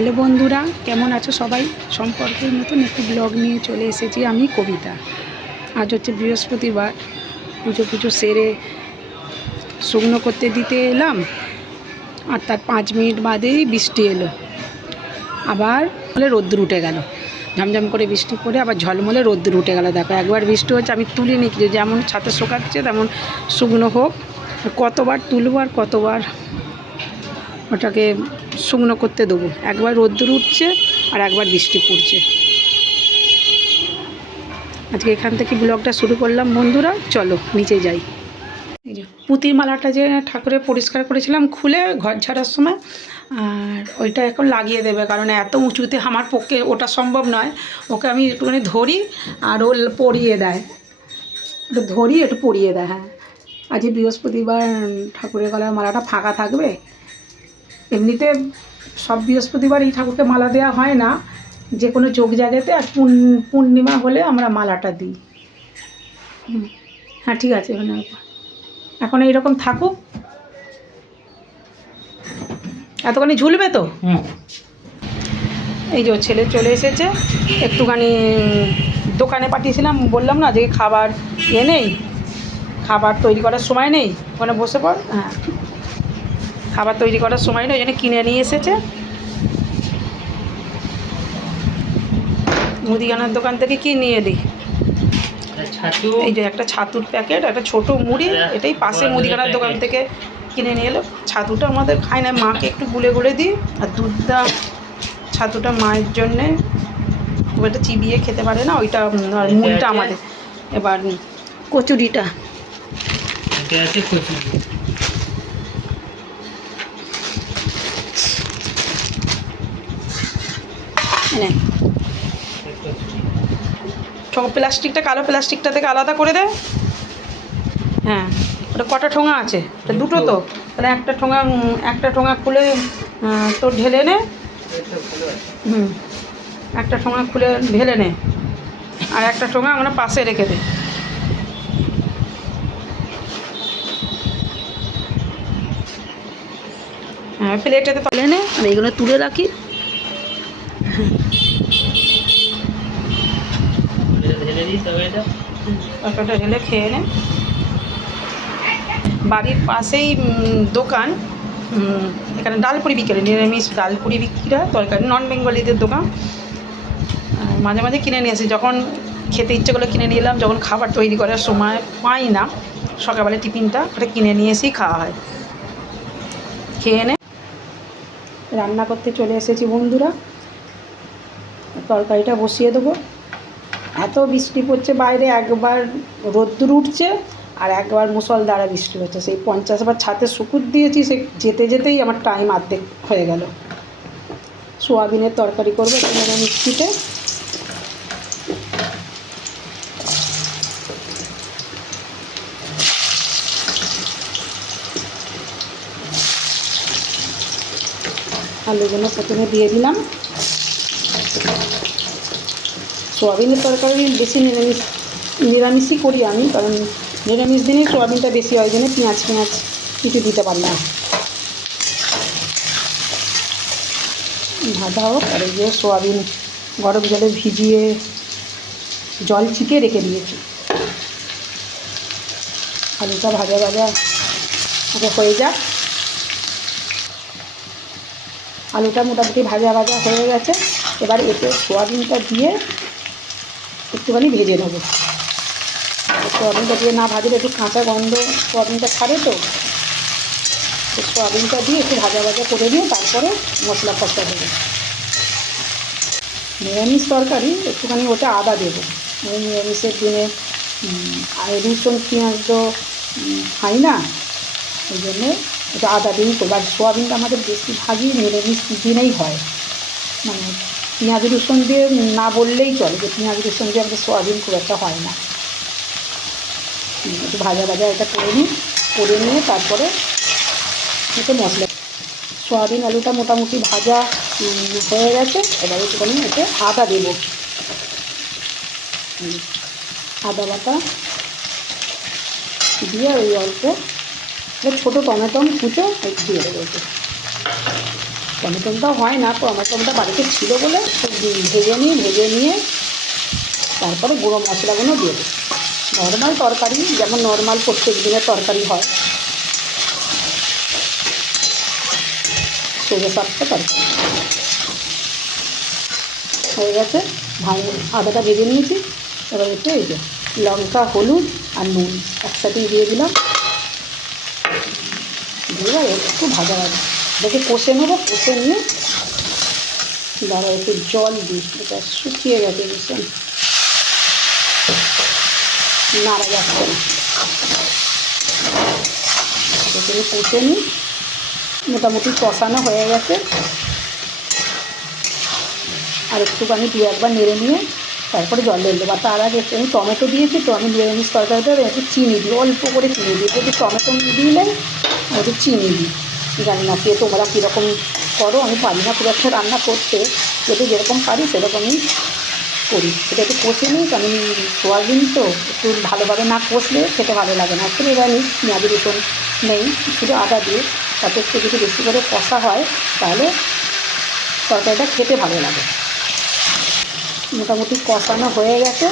Hello বন্ধুরা, কেমন আছো সবাই? সম্পর্কের মতন একটি ব্লগ নিয়ে চলে এসেছি আমি, কবিতা। আজ হচ্ছে বৃহস্পতিবার, পুজো সেরে শুকনো করতে দিতে এলাম, আর তার 5 মিনিট বাদেই বৃষ্টি এলো। আবার রোদ্দুর উঠে গেল, ঝমঝম করে বৃষ্টি পড়ে আবার ঝলমলে রোদ্দুর উঠে গেল। দেখো, একবার বৃষ্টি হচ্ছে, আমি তুলিনি কিছু, যেমন ছাতে শোকাচ্ছে তেমন শুকনো হোক। কতবার তুলব আর কতবার ওটাকে শুকনো করতে দেবো? একবার রোদ্দুর উঠছে আর একবার বৃষ্টি পড়ছে। আজকে এখান থেকে ব্লগটা শুরু করলাম বন্ধুরা, চলো নিচে যাই। এই যে পুঁতির মালাটা যে ঠাকুরের পরিষ্কার করেছিলাম খুলে ঘর ঝাড়ার সময়, আর ওইটা এখন লাগিয়ে দেবে, কারণ এত উঁচুতে আমার পক্ষে ওটা সম্ভব নয়। ওকে আমি একটুখানি ধরি আর ও পরিয়ে দেয়, একটু ধরি একটু পরিয়ে দেয়। হ্যাঁ, আজকে বৃহস্পতিবার ঠাকুরের গলার মালাটা ফাঁকা থাকবে। এমনিতে সব বৃহস্পতিবার এই ঠাকুরকে মালা দেওয়া হয় না, যে কোনো যোগ জায়গাতে, আর পূর্ণিমা হলে আমরা মালাটা দিই। হ্যাঁ ঠিক আছে, এখন এইরকম থাকুক, এতখানি ঝুলবে তো। এই যে ছেলে চলে এসেছে, একটুখানি দোকানে পাঠিয়েছিলাম, বললাম না যে খাবার নেই, খাবার তৈরি করার সময় নেই, ওখানে বসে পড়। হ্যাঁ, খাবার তৈরি করার সময় নেই, ওই জন্য কিনে নিয়ে এসেছে মুদিখানার দোকান থেকে। কি নিয়ে এলি? এই যে একটা ছাতুর প্যাকেট, একটা ছোট মুড়ি, এটাই পাশে মুদিখানার দোকান থেকে কিনে নিয়ে এলো। ছাতুটা আমাদের খাই না, মাকে একটু গুলে গুলে দিই, আর দুধটা ছাতুটা মায়ের জন্যে, ওইটা চিবিয়ে খেতে পারে না, ওইটা। আর মুড়িটা আমাদের। এবার কচুরিটা প্লাস্টিকটা, কালো প্লাস্টিকটা থেকে আলাদা করে দেয়। হ্যাঁ, ওটা কটা ঠোঙা আছে? দুটো তো, তাহলে একটা ঠোঙা খুলে তোর ঢেলে নে। একটা ঠোঙা খুলে ঢেলে নে, আর একটা ঠোঙা আমরা পাশে রেখে দে। হ্যাঁ, প্লেটেতে তুলে নে, আমি এইগুলো তুলে রাখি। তরকারিটা ঢেলে খেয়ে নে। বাড়ির পাশেই দোকান, এখানে ডালপুরি বিক্রি, নিরামিষ ডালপুরি বিক্রি হয়, তরকারি, নন বেঙ্গলিদের দোকান। মাঝে মাঝে কিনে নিয়ে আসি, যখন খেতে ইচ্ছে করলে কিনে নিয়ে এলাম, যখন খাবার তৈরি করার সময় পাই না, সকালবেলা টিফিনটা ওটা কিনে নিয়ে এসেই খাওয়া হয়। খেয়ে নে। রান্না করতে চলে এসেছি বন্ধুরা, তরকারিটা বসিয়ে দেবো। এত বৃষ্টি পড়ছে বাইরে, একবার রোদ্দুর উঠছে আর একবার মুষলধারে বৃষ্টি হচ্ছে। সেই 50 বার ছাদে শুকুর দিয়েছি, সে যেতে যেতেই আমার টাইম অর্ধেক হয়ে গেল। সোয়াবিনের তরকারি করবো মিক্সিতে। আলুগুলো প্রথমে দিয়ে দিলাম। সোয়াবিনের তরকারি বেশি নিরামিষই করি আমি, কারণ নিরামিষ দিনেই সোয়াবিনটা বেশি হয়, জন্য পেঁয়াজ কিছু দিতে পারি না। ভাজা হোক। আর এই যে সোয়াবিন গরম জলে ভিজিয়ে জল ছিটিয়ে রেখে দিয়েছি। আলুটা ভাজা আগে হয়ে যাক। আলুটা মোটামুটি ভাজা হয়ে গেছে। এবার এতে সোয়াবিনটা দিয়ে একটুখানি ভেজে নেবো। সোয়াবিনটা দিয়ে না ভাজলে একটু কাঁচা গন্ধ সোয়াবিনটা ছাড়ে, তো সোয়াবিনটা দিয়ে একটু ভাজা করে দিয়ে তারপরে মশলা কষা দেবো। নিরামিষ তরকারি একটুখানি ওটা আদা দেবো। নিরামিষের দিনে রসুন পেঁয়াজ তো খাই না, ওই জন্যে ওটা আদা দিয়েই করবো। আর সোয়াবিনটা আমাদের বেশিরভাগই নিরামিষ দিনেই হয়, মানে পেঁয়াজ রসুন দিয়ে না বললেই চলে, যে পেঁয়াজ রসুন দিয়ে আমাদের সোয়াবিন খুব একটা হয় না। একটু ভাজা এটা করে নিয়ে তারপরে এতে মশলা। সোয়াবিন আলুটা মোটামুটি ভাজা হয়ে গেছে। এবার একটুখানি এতে আদা দেবো, আদা বাটা দিয়ে ওই অল্প ছোটো টমেটো কুচো দিয়ে দেবো। টমেটোটাও হয় না, টমেটোটা বাড়িতে ছিল বলে ভেজে নিয়ে তারপরে গুঁড়ো মশলাগুলো দিয়ে দিই। নর্মাল তরকারি যেমন নর্মাল প্রত্যেক দিনের তরকারি হয়, সরষে শাকটা তরকারি হয়ে গেছে। আদাটা ভেজে নিয়েছি। এবার এতে এই যে লঙ্কা, হলুদ আর নুন একসাথেই দিয়ে দিলাম। দিয়ে একটু ভাজা দেখে কষে নেবো। কষে নিয়ে দাঁড়া একটু জল দিই, এটা শুকিয়ে গেছে ভীষণ, নাড়া যাচ্ছে না। এখানে কষে নিই, মোটামুটি কষানো হয়ে গেছে। আর একটুখানি 2-1 নেড়ে নিয়ে তারপরে জল ঢেলে দেবো। তার আগে আমি টমেটো দিয়েছি, তো আমি নিরামিষ তরকারিটা একটু চিনি দিই, অল্প করে চিনি দিই। একটু টমেটো দিলে একটু চিনি দিই। জানি না কে তোমরা কীরকম করো, আমি পারি না খুব একটা রান্না করতে, যদি যেরকম পারি সেরকমই করি। সেটা একটু কষে নিই, কারণ সোয়াবিন তো একটু ভালোভাবে না কষলে খেতে ভালো লাগে না। একটু নিরামিষ, পেঁয়াজ রসুন নেই, শুধু আদা দিয়ে তাতে একটু যদি বেশি করে কষা হয় তাহলে তরকারিটা খেতে ভালো লাগে। মোটামুটি কষানো হয়ে গেছে।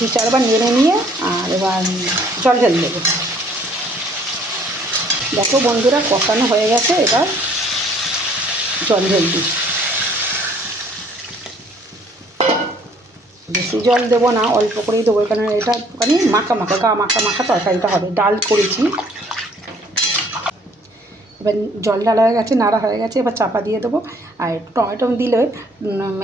2-4 নেড়ে নিয়ে আর এবার জল ঢেলে দেবো। দেখো বন্ধুরা, কষানো হয়ে গেছে। এবার জল ঢেলে দিই। বেশি জল দেবো না, অল্প করেই দেবো, কারণ এটা একটুখানি মাখা মাখা তরকারিটা হবে। ডাল করেছি। এবার জল ঢালা হয়ে গেছে, নাড়া হয়ে গেছে। এবার চাপা দিয়ে দেবো। আর একটু টমেটো দিলে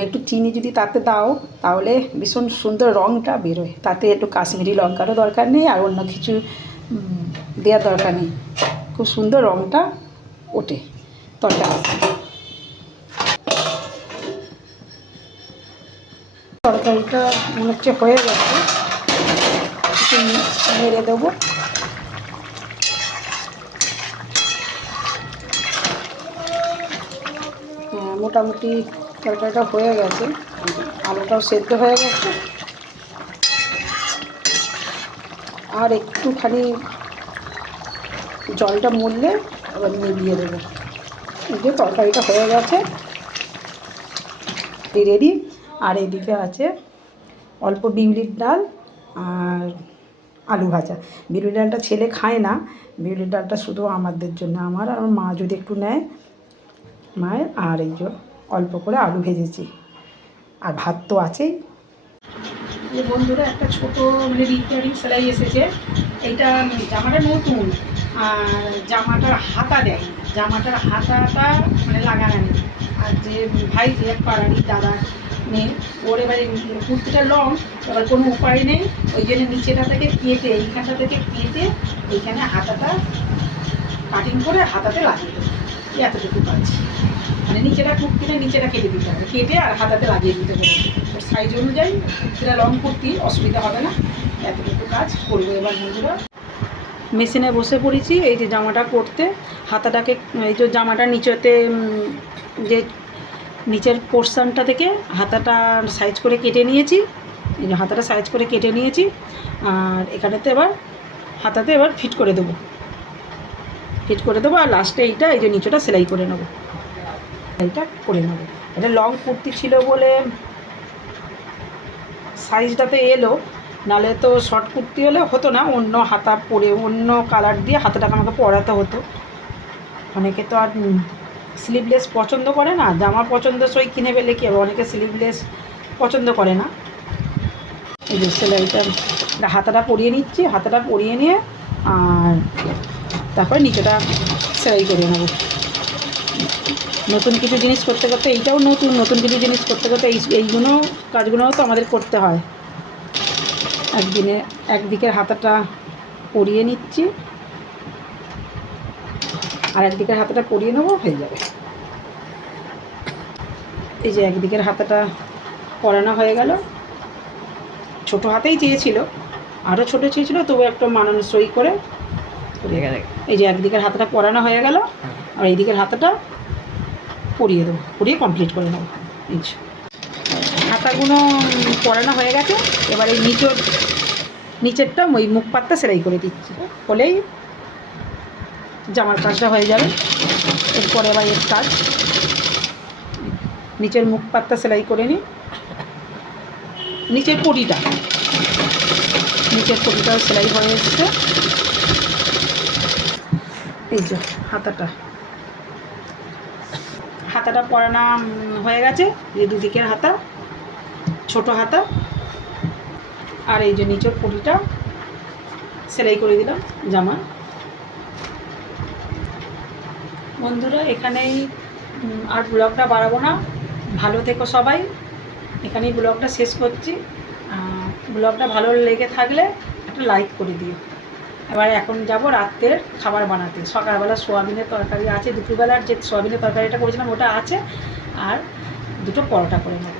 একটু চিনি যদি তাতে দাও তাহলে ভীষণ সুন্দর রঙটা বেরোয়। তাতে একটু কাশ্মীরি লঙ্কারও দরকার নেই, আর অন্য কিছু দেওয়ার দরকার নেই, খুব সুন্দর রঙটা ওঠে তরকারিটা মনে হচ্ছে হয়ে গেছে। একটু নেড়ে দেবো। মোটামুটি তরকারিটা হয়ে গেছে, আলুটাও সেদ্ধ হয়ে গেছে। আর একটুখানি জলটা মরলে এবার নিভিয়ে দেবো। এই যে তরকারিটা হয়ে গেছে, রেডি। আর এদিকে আছে অল্প বিউলির ডাল আর আলু ভাজা। বিউলির ডালটা ছেলে খায় না, বিউলির ডালটা শুধু আমাদের জন্য, আমার আর মা যদি একটু নেয় মায়ের। আর এই যে অল্প করে আলু ভেজেছি, আর ভাত তো আছেই। এই বন্ধুরা একটা ছোটো রিপেয়ারিং সেলাই এসেছে। এইটা জামাটা নতুন, আর জামাটার হাতা দেয়, জামাটার হাতাটা লাগানো নেই। আর যে ভাই যে পাড়ারই দাদা মেয়ে, ওর এবারে কুর্তিটা লং, এবার কোনো উপায় নেই, ওই জন্য নিচেটা থেকে কেটে, এইখানটা থেকে কেটে এইখানে হাতাটা কাটিং করে হাতাতে লাগিয়ে দেবো। এতটুকু কাজ, নিচেটা কুর্তিটা নিচেটা কেটে দিতে হবে, কেটে আর হাতাতে লাগিয়ে দিতে হবে। ওর সাইজ অনুযায়ী কুর্তিটা লং কুর্তি, অসুবিধা হবে না। এতটুকু কাজ করবো এবার বন্ধুরা। মেশিনে বসে পড়েছি এই যে জামাটা করতে। হাতাটাকে এই যে জামাটা নিচেতে যে নিচের পোর্শনটা থেকে হাতাটা সাইজ করে কেটে নিয়েছি। এই যে হাতাটা সাইজ করে কেটে নিয়েছি, আর এখানেতে এবার হাতাতে এবার ফিট করে দেবো। আর লাস্টে এইটা এই যে নিচেটা সেলাই করে নেবো, এইটা করে নেবো। এটা লং কুর্তি ছিল বলে সাইজটাতে এলো, নাহলে তো শর্ট কুর্তি হলে হতো না, অন্য হাতা পরে অন্য কালার দিয়ে হাতাটাকে আমাকে পরাতে হতো। অনেকে তো আর স্লিভলেস পছন্দ করে না, জামা পছন্দসই কিনে ফেলে কি হবে, অনেকে স্লিভলেস পছন্দ করে না। এই যে সেলাইটা হাতাটা পরিয়ে নিচ্ছি, হাতাটা পরিয়ে নিয়ে আর তারপরে নিচেটা সেলাই করে নেব। নতুন কিছু জিনিস করতে করতে, এইটাও নতুন কিছু জিনিস করতে করতে এইগুলো কাজগুলোও তো আমাদের করতে হয়। একদিকের হাতাটা পরিয়ে নিচ্ছি, আর একদিকের হাতাটা পরিয়ে নেবো, হয়ে যাবে। এই যে একদিকের হাতাটা পরানো হয়ে গেল। ছোটো হাতেই চেয়েছিল, আরও ছোটো চেয়েছিল, তবু একটা মানানসই করে পরিয়ে গেল। এই যে একদিকের হাতাটা পরানো হয়ে গেল, আর এই দিকের হাতাটা পরিয়ে দেবো, পরিয়ে কমপ্লিট করে নেবো। এই যে হাতাগুলো পরানো হয়ে গেছে। এবার এই নিচেরটা ওই মুখ পাতটা সেলাই করে দিচ্ছি, হলেই জামার কাজটা হয়ে যাবে। এরপরে আবার এর কাজ, নিচের মুখ পাতটা সেলাই করে নিই, নিচের পটিটাও সেলাই হয়ে এসছে। এই যে হাতাটা পরানো হয়ে গেছে, এই দুদিকের হাতা, ছোট হাতা, আর এই যে নিচের পটিটা সেলাই করে দিলাম জামা। বন্ধুরা এখানেই আর ব্লগটা বাড়াবো না, ভালো থেকো সবাই, এখানেই ব্লগটা শেষ করছি। ব্লগটা ভালো লেগে থাকলে একটা লাইক করে দিও। এবার এখন যাব রাত্রের খাবার বানাতে। সকালবেলা সোয়াবিনের তরকারি আছে, দুপুরবেলার যে সোয়াবিনের তরকারিটা করেছিলাম ওটা আছে, আর দুটো পরোটা করে নেব।